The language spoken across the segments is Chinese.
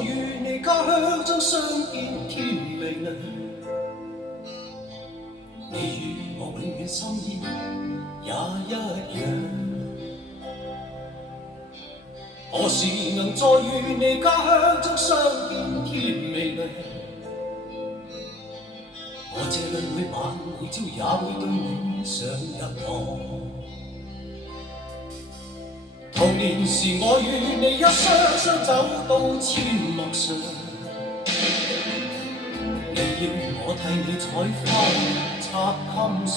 我與你家鄉將相見天明亮，你與我永遠心意也一樣。何時能再與你家鄉將相見天明亮？我這裏每晚每朝也會對你上一堂。童年時我與你一雙雙走到阡陌上，你要我替你採花插襟上。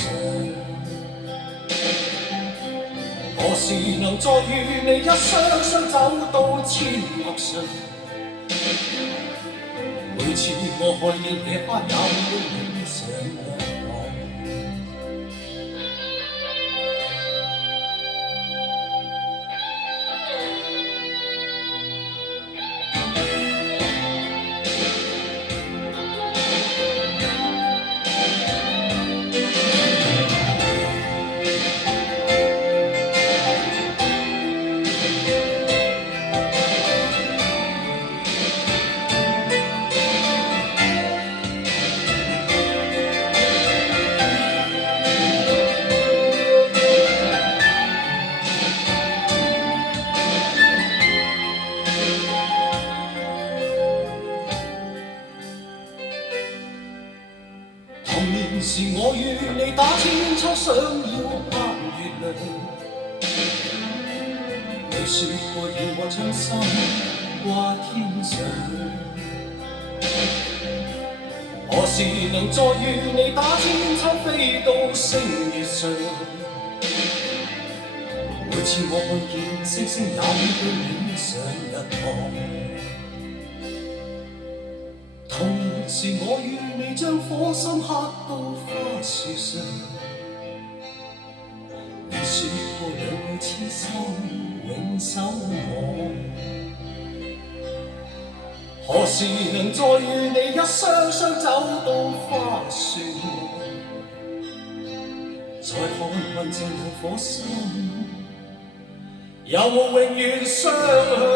何時能再與你一雙雙走到阡陌上？每次我看見野花也會對你上一堂。童年時我與你打千秋，想要攀月亮。你說過要我將心掛天上，何時能再與你打千秋，飛到星月上？每次我看見星星，也會對你上一堂。童年時我與你將火心刻到花樹上，你說過兩個痴心永守我。何時能再與你一雙雙走到花樹外？再看看這兩顆心，有冇永遠相向？